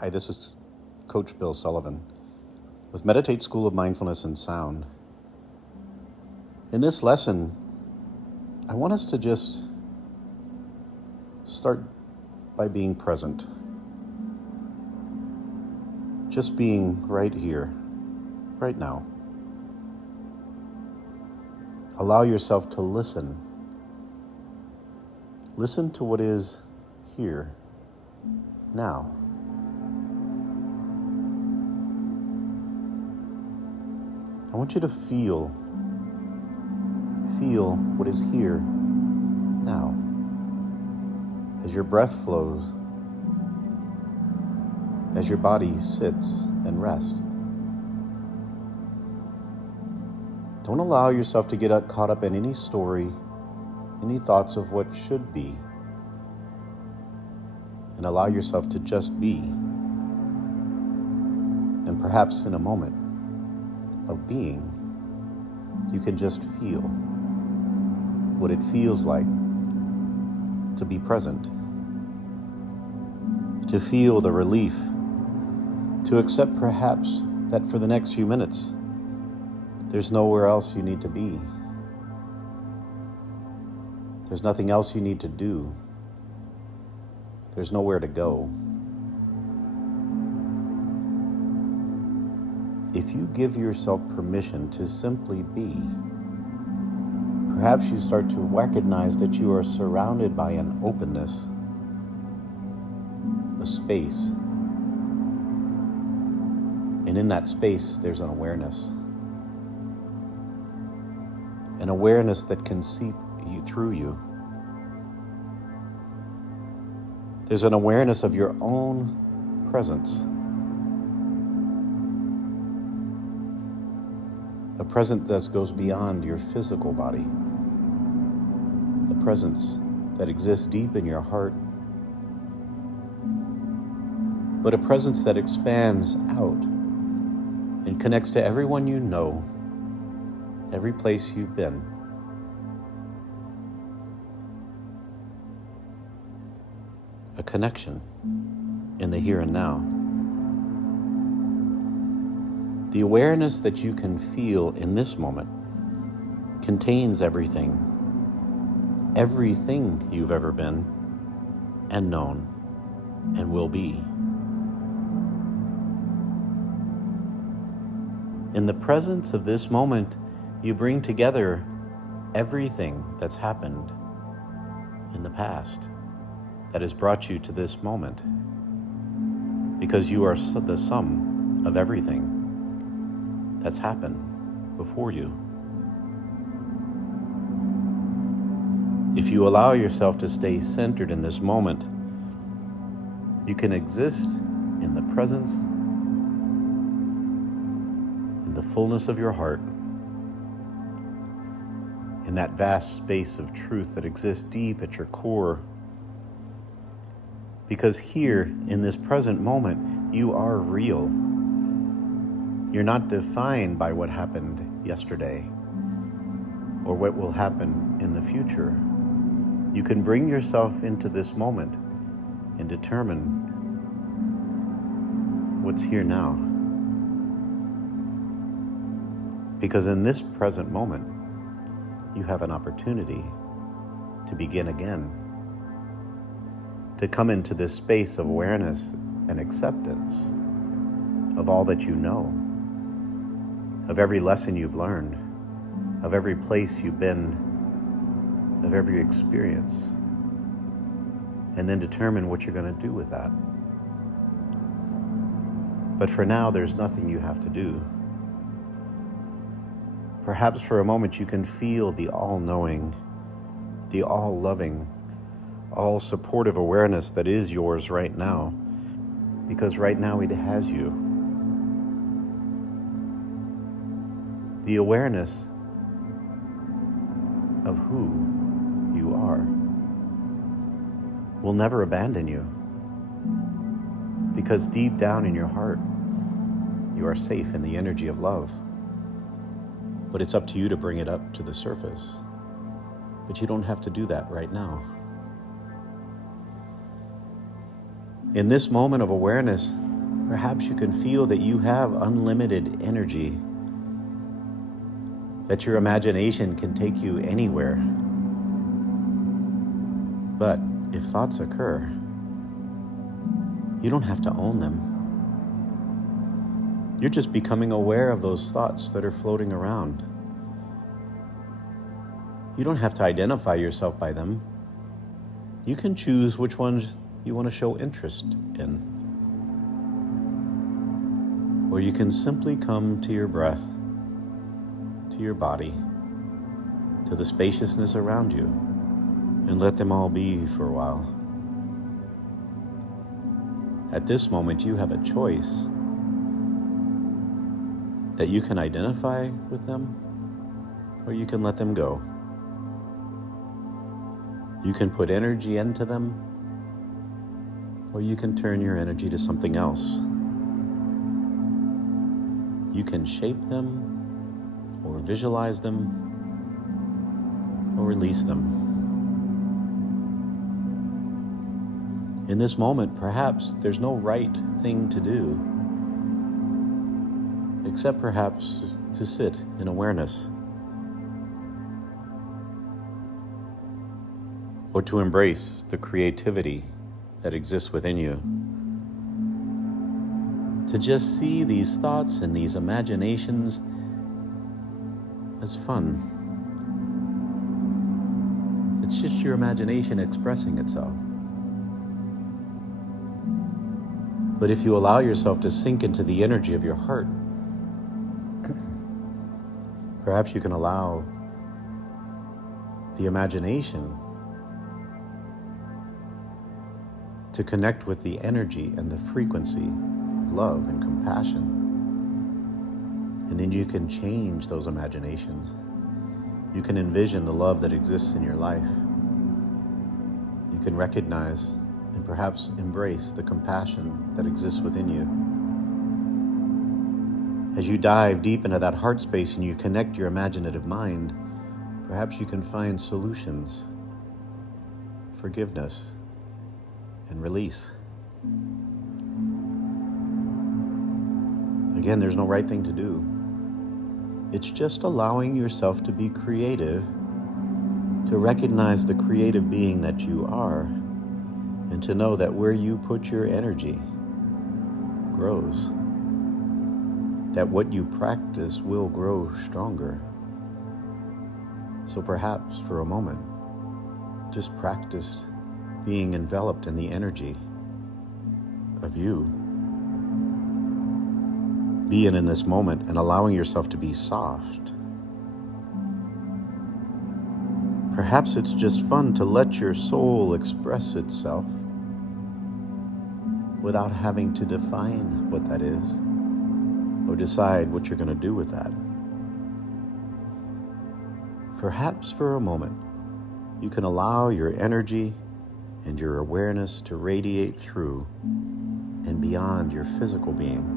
Hi, this is Coach Bill Sullivan with Meditate School of Mindfulness and Sound. In this lesson, I want us to just start by being present. Just being right here, right now. Allow yourself to listen. Listen to what is here, now. I want you to feel what is here now. As your breath flows, as your body sits and rests. Don't allow yourself to get caught up in any story, any thoughts of what should be, and allow yourself to just be. And perhaps in a moment of being, you can just feel what it feels like to be present, to feel the relief, to accept perhaps that for the next few minutes, there's nowhere else you need to be. There's nothing else you need to do. There's nowhere to go. If you give yourself permission to simply be, perhaps you start to recognize that you are surrounded by an openness, a space. And in that space, there's an awareness that can seep through you. There's an awareness of your own presence. A presence that goes beyond your physical body. A presence that exists deep in your heart. But a presence that expands out and connects to everyone you know, every place you've been. A connection in the here and now. The awareness that you can feel in this moment contains everything you've ever been and known and will be. In the presence of this moment, you bring together everything that's happened in the past that has brought you to this moment, because you are the sum of everything that's happened before you. If you allow yourself to stay centered in this moment, you can exist in the presence, in the fullness of your heart, in that vast space of truth that exists deep at your core. Because here, in this present moment, you are real. You're not defined by what happened yesterday or what will happen in the future. You can bring yourself into this moment and determine what's here now. Because in this present moment, you have an opportunity to begin again, to come into this space of awareness and acceptance of all that you know, of every lesson you've learned, of every place you've been, of every experience, and then determine what you're going to do with that. But for now, there's nothing you have to do. Perhaps for a moment you can feel the all-knowing, the all-loving, all-supportive awareness that is yours right now, because right now it has you. The awareness of who you are will never abandon you, because deep down in your heart, you are safe in the energy of love. But it's up to you to bring it up to the surface. But you don't have to do that right now. In this moment of awareness, Perhaps you can feel that you have unlimited energy, that your imagination can take you anywhere. But if thoughts occur, you don't have to own them. You're just becoming aware of those thoughts that are floating around. You don't have to identify yourself by them. You can choose which ones you want to show interest in. Or you can simply come to your breath, to your body, to the spaciousness around you, and let them all be for a while. At this moment, you have a choice that you can identify with them, or you can let them go. You can put energy into them, or you can turn your energy to something else. You can shape them, or visualize them, or release them. In this moment, perhaps there's no right thing to do, except perhaps to sit in awareness, or to embrace the creativity that exists within you, to just see these thoughts and these imaginations as fun. It's just your imagination expressing itself. But if you allow yourself to sink into the energy of your heart, perhaps you can allow the imagination to connect with the energy and the frequency of love and compassion. And then you can change those imaginations. You can envision the love that exists in your life. You can recognize and perhaps embrace the compassion that exists within you. As you dive deep into that heart space and you connect your imaginative mind, perhaps you can find solutions, forgiveness, and release. Again, there's no right thing to do. It's just allowing yourself to be creative, to recognize the creative being that you are, and to know that where you put your energy grows. That what you practice will grow stronger. So perhaps for a moment, just practice being enveloped in the energy of you. Being in this moment and allowing yourself to be soft. Perhaps it's just fun to let your soul express itself without having to define what that is or decide what you're going to do with that. Perhaps for a moment, you can allow your energy and your awareness to radiate through and beyond your physical being.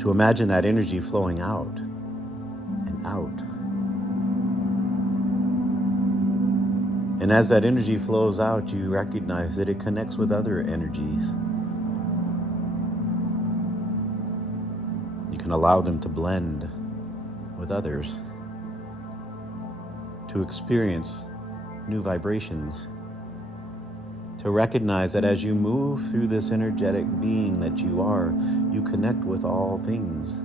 To imagine that energy flowing out and out. And as that energy flows out, you recognize that it connects with other energies. You can allow them to blend with others, to experience new vibrations, to recognize that as you move through this energetic being that you are, you connect with all things.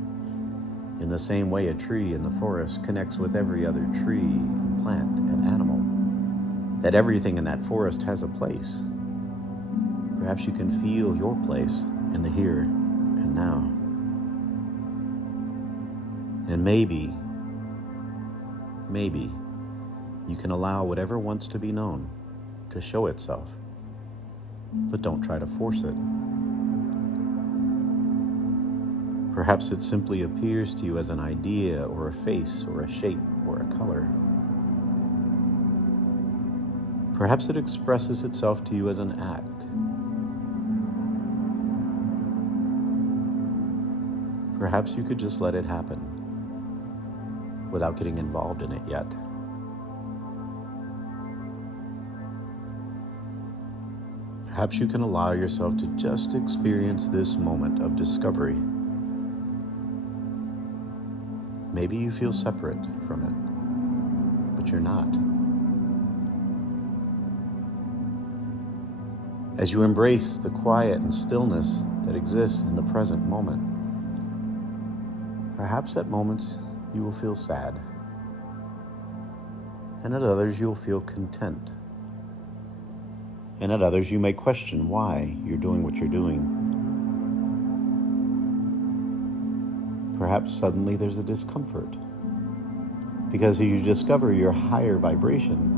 In the same way a tree in the forest connects with every other tree and plant and animal. That everything in that forest has a place. Perhaps you can feel your place in the here and now. And maybe you can allow whatever wants to be known to show itself, but don't try to force it. Perhaps it simply appears to you as an idea or a face or a shape or a color. Perhaps it expresses itself to you as an act. Perhaps you could just let it happen without getting involved in it yet. Perhaps you can allow yourself to just experience this moment of discovery. Maybe you feel separate from it, but you're not. As you embrace the quiet and stillness that exists in the present moment, perhaps at moments you will feel sad, and at others you will feel content, and at others you may question why you're doing what you're doing. Perhaps suddenly there's a discomfort, because as you discover your higher vibration,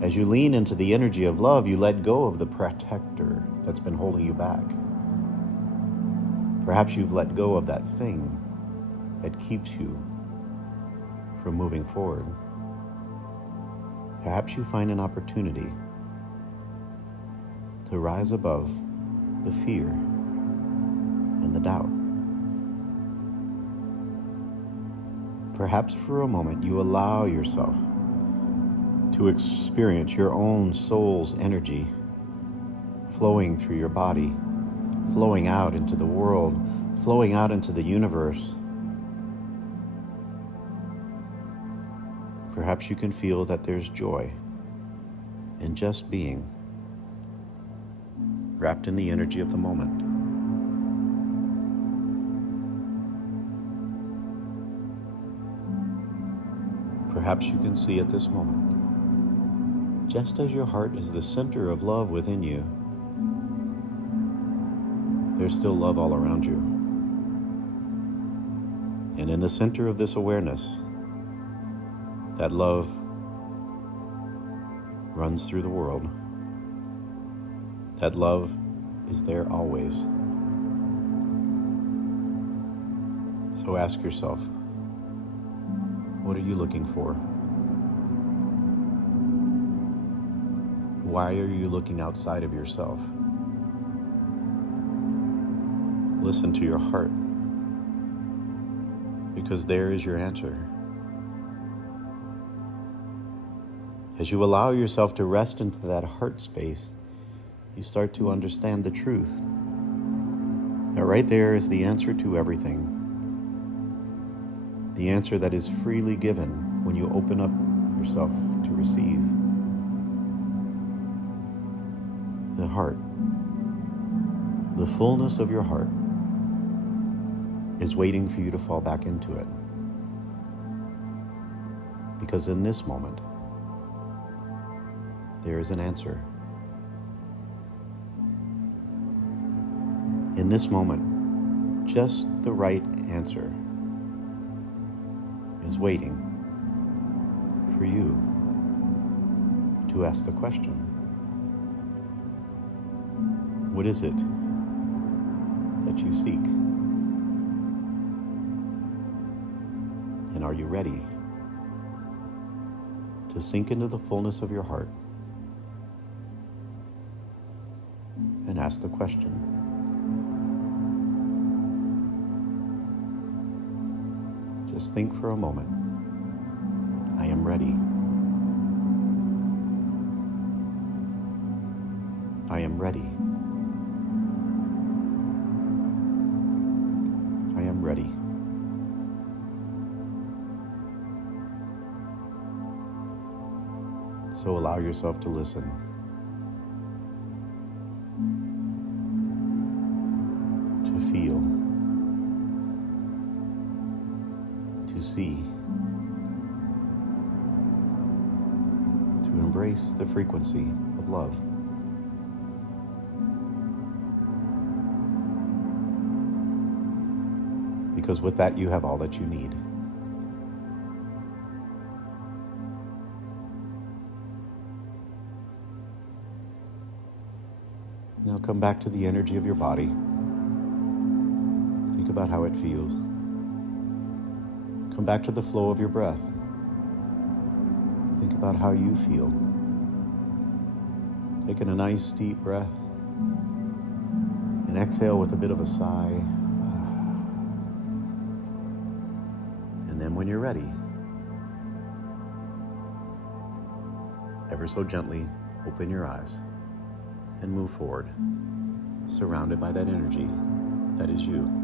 as you lean into the energy of love, you let go of the protector that's been holding you back. Perhaps you've let go of that thing that keeps you from moving forward. Perhaps you find an opportunity to rise above the fear and the doubt. Perhaps for a moment you allow yourself to experience your own soul's energy flowing through your body, flowing out into the world, flowing out into the universe. Perhaps you can feel that there's joy in just being, wrapped in the energy of the moment. Perhaps you can see at this moment, just as your heart is the center of love within you, there's still love all around you. And in the center of this awareness, that love runs through the world. That love is there always. So ask yourself, what are you looking for? Why are you looking outside of yourself? Listen to your heart, because there is your answer. As you allow yourself to rest into that heart space, you start to understand the truth. That right there is the answer to everything. The answer that is freely given when you open up yourself to receive. The heart, the fullness of your heart, is waiting for you to fall back into it. Because in this moment, there is an answer. In this moment, just the right answer is waiting for you to ask the question. What is it that you seek? And are you ready to sink into the fullness of your heart and ask the question? Just think for a moment. I am ready. I am ready. I am ready. So allow yourself to listen. To feel. To see. To embrace the frequency of love. Because with that, you have all that you need. Now come back to the energy of your body. Think about how it feels. Come back to the flow of your breath. Think about how you feel. Taking a nice deep breath and exhale with a bit of a sigh. And then when you're ready, ever so gently open your eyes and move forward, surrounded by that energy that is you.